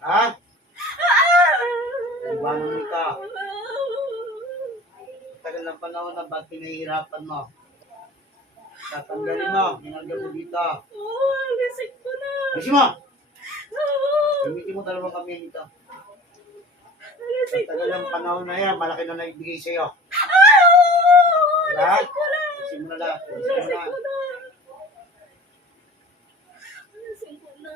Ha? Iwanan mo ka. Tagal ng panahon na ba't pinahihirapan mo? Tatanggalin mo. Hinagyan mo dito. Gising ko na. Kasi mo! Gamitin mo dalawang kami dito. Gising ko Tagal na. ng panahon na yan, malaki na naibigay sa'yo. Diba? Gising ko na. Kasi mo na lahat. Kasi mo Gising na. ko na. Gising ko na.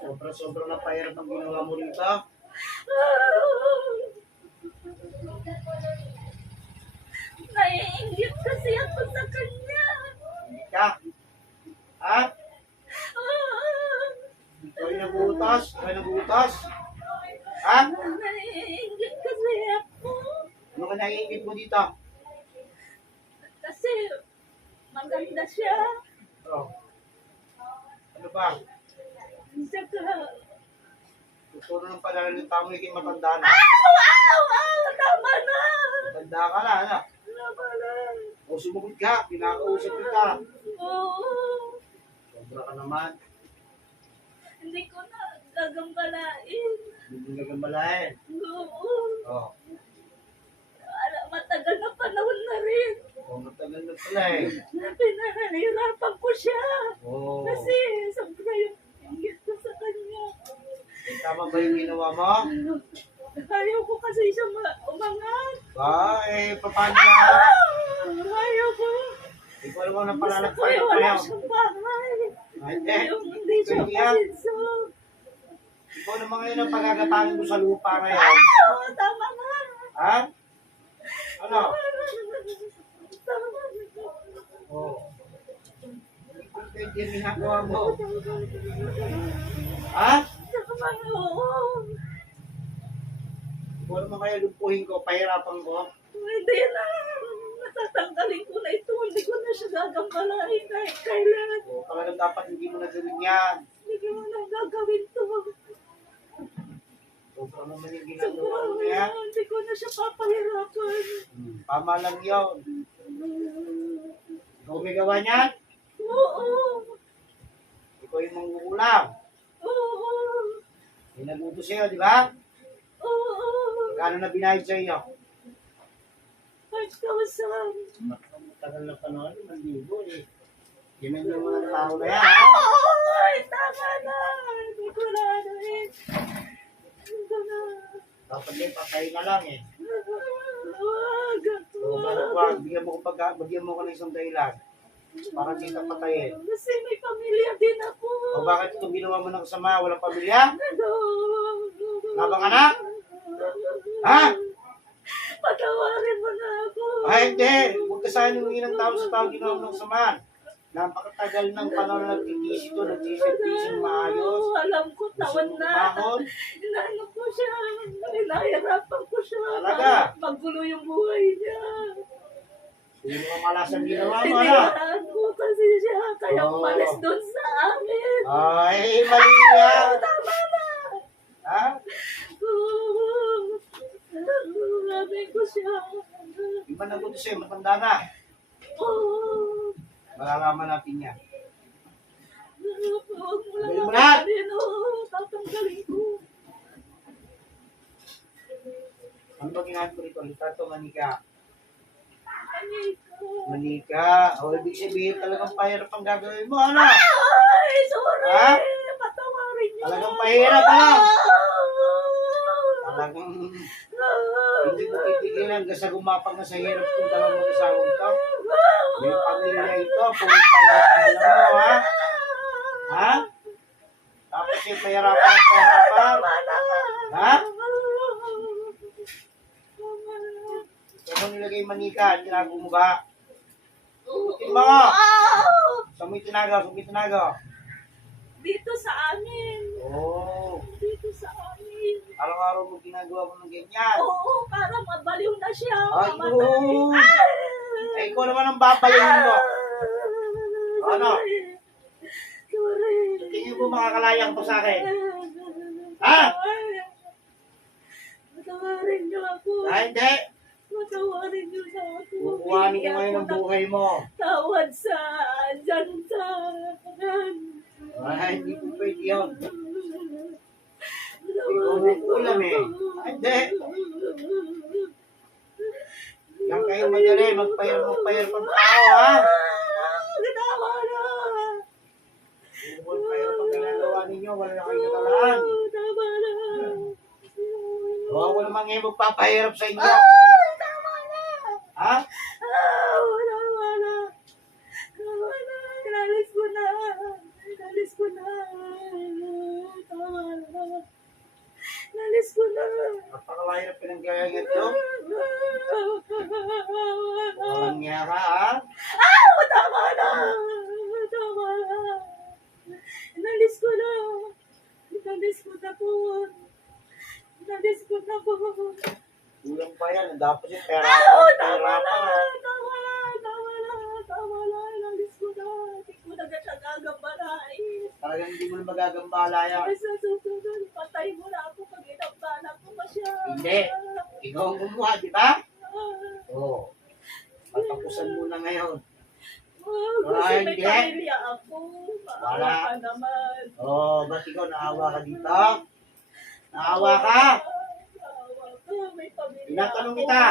Sobra-sobra na pahirap ang ginawa mo rito. Naiinggit kasi ako sa kanya. Hindi ka. Ha? Ikaw ay nagutas. Ikaw ay nagutas. Ha? Naiinggit kasi ako. Ano ka naiingit mo dito? Kasi maganda siya. Oh. Ano ba? Saka, Gusto na ng pananalita mo, hindi matanda na. tama na. Matanda ka na, ano? Tama na. O sumugod ka, pinakausap kita. Oo. Sobra ka naman. Hindi ko na gagambalain. Hindi mo nagambalahin. Oo. Oh. Matagal na panahon na rin. Oh, matagal na pala eh. Pinahirapan ko siya. Oh. Kasi sobra yung inggit ko sa kanya. Eh, tama ba yung ginawa mo? Ayaw ko kasi siya umangat. Ba, eh, paano na? Ayaw ko. Ikaw naman ang Gusto palalag ko pa yung rin wala tayo. siyang bahay. Hindi. Yung hindi siya Pwede yan. pasinso. Ikaw naman ngayon ang pagagatangin mo sa lupa ngayon. Tama na. Ha? Ano? Tama na. Oh. Pwede yung ginagawa mo. Ha? Tama na. Oo. Ikaw naman kaya lumpuhin ko, pahirapan ko. Hindi na. Natatanggalin ko na ito. Hindi ko na siya gagambalain kahit kailan. O, talagang dapat hindi mo na gawin yan. Hindi ko na gagawin to. Sobra naman yung ginagawa Siguro mo yan. hindi ko na siya papahirapan. Tama lang yun. Ikaw may gawa niyan? Oo. Ikaw yung manggukulang. Oo. May naguto sa'yo, di ba? Oo. Kano na binayad sa iyo? 5,000. Tagal na panahon, 1,000 eh. Yan yung mga tao na yan, ha? Ay, tama na. Hindi ko na ano eh. Hindi na. Dapat din, patay na lang eh. Wag. So, bakit wag? Bigyan mo ko ng isang dahilan. Para di ka patayin. Kasi may pamilya din ako. O bakit itong ginawa mo ng kasama, walang pamilya? Ano? Labang anak? Ha? Patawarin mo na ako. Ay, hindi. Huwag ka sana humingi ng tao sa tao ginawa mo ng kasama. Napakatagal ng panahon na nagtitis ito, nagtitis-titis maayos. Alam ko, tawan na. Bakon? Inaano ko siya. Inahirapan ko siya. Talaga? Para magulo yung buhay niya. Hindi mo malasang ginawa mo, ano? Siniraan ko kasi siya. Kaya Oo. umalis doon sa amin. Ay, mali yan. Tama na. Ha? Sabi ko siya. Di ba naguto sa'yo, matanda na. Oo. Malalaman natin yan. Huwag mo lang Sabihin mo na. tanggalin. Oo, tatanggalin ko. Ano ba ginagawa ko rito? Litrato, manika. Anika. Manika. O, ibig sabihin talagang pahirap ang gagawin mo, ano? Ay, sorry. Ha? Patawarin niyo. Talagang pahirap, ano? Talagang hindi mo titigilan kasi gumapag na sa hirap kung talagang mag-isawag ka. May pamilya ito, pumipayarap ka na lang mo, ha? Ha? Tapos yung pahirapan ang pahirapan. Ha? Kung mo nilagay manika, tinago mo ba? Subutin mo! Saan mo itinago? Saan mo itinago? Dito sa amin. Oo. Dito sa amin. Araw-araw mo ginagawa mo ng ganyan. Oo, para mabaliw na siya. Ay, Mamatay. oo. Eh, ikaw naman ang babalayin mo. Ano? Sorry. Tingin mo makakalayang to sa akin. Ha? Patawarin niyo ako. Ah, hindi. Patawarin niyo na ako. Kukuhanin ko Hindi ngayon ako ang buhay mo. tawad sa dyan sa Ay, hindi ko pwede yun. Ikaw ulam eh. Ay, hindi. Yan kayo madali, magpayar pang tao, ha? Tama na. Magpayar pang ginagawa ninyo, wala na kayo natalaan. Tama na. Huwag mo naman ngayon magpapahirap sa inyo. Tama na. Ha? Tama na. Tama na. Inalis ko na. Inalis ko na. Tama na. Inalis ko na. Napakalaya na pinanggayang ito. Walang niya ka, ha? Tama na. Tama na. Inalis ko na. Inalis ko na po. Inalis ko na po. Kulang pa yan. Dapat yung pera. Tama na. Tama na. Tama na. Tama na. Inalis ko na. Hindi ko na siya gagambalain. Talagang hindi mo na magagambala yan. Ay, sa susunod, patay mo na ako pag inambala ko pa siya. Hindi. Ikaw ang gumawa, di ba? Oo. Patapusan mo na ngayon. Kasi may hindi. pamilya ako. Maawa Wala. ka naman. Oo, ba't ikaw naawa ka dito? Naawa ka? Maawa ka, may pamilya Tinatanong ako. kita.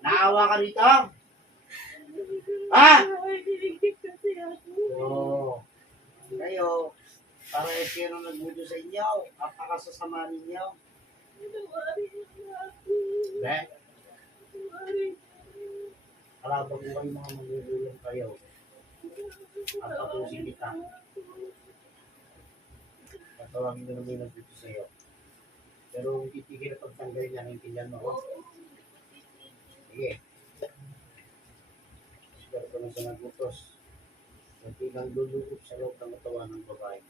Naawa ka dito? Ha? Ay, hihigit kasi ako. Oo. Kayo, para sino nagbudo sa inyo, apakasasama ninyo. Tawarin mo ako. Be, Tawarin mo. kalabang mo kayo mga magugulong kayo. At patusin kita. Patawagin ko na may nagbudo sa iyo. Pero kung titigil na pagtanggal niya, naintindihan mo ko. Sige. Siguro ko na sa nagbutos. Hindi nang lulukot sa loob ng katawan ng babae.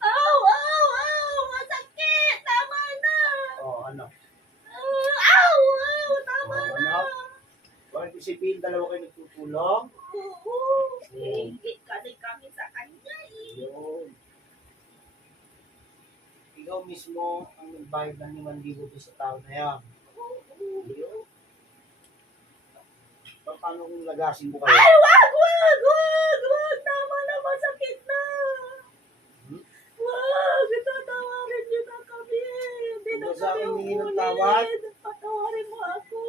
Aw! Aw! Aw! Masakit! Tama na! Oo, ano? Aw! Aw! Tama Oo, na! ano? Bakit isipin, dalawa kayo nagtutulong? Oo! Hihigit kasi kami sa kanya eh. Yun. Ikaw mismo ang nagbayad ng 5,000 doon sa tao na yan. Yun. Paano kung lagasin mo kayo? Ay! Wag! Wag! Wag! Wag! Tama na! Masakit na! Hmm? Wag! Tatawarin niyo na kami! Hindi na Huwag sa kami akin hingin ng uulit! tawad. Patawarin mo ako!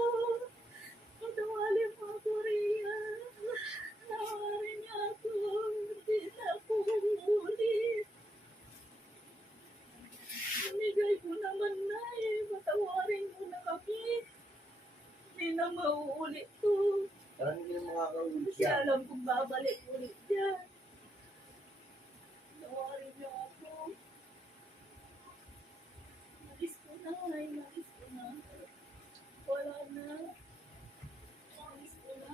Patawarin mo ako, Rhea! Patawarin niyo ako! Hindi na ako uulit! Binigay ko naman na eh! Patawarin mo na kami! Hindi na mauulit to! Parang hindi na makakaulit Kasi yan. alam kong babalik ulit yan. Tawarin niyo ako. Nalis ko na. Ay, nalis ko na. Wala na. Nalis ko na.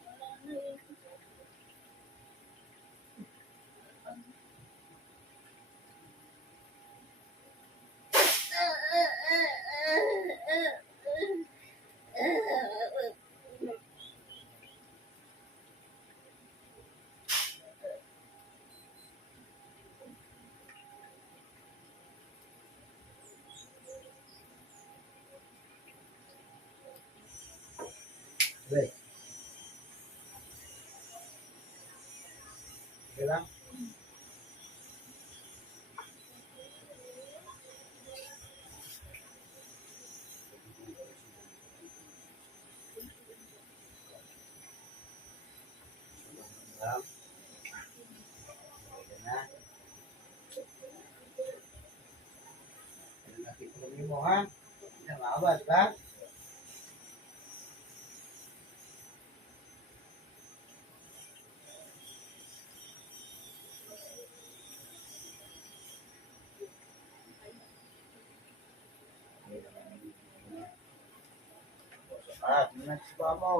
Wala na eh. Wait. Okay lang? Lang. Okay na. Nakikita mo ha? Hindi na maabad ba? Ah, next pa mo.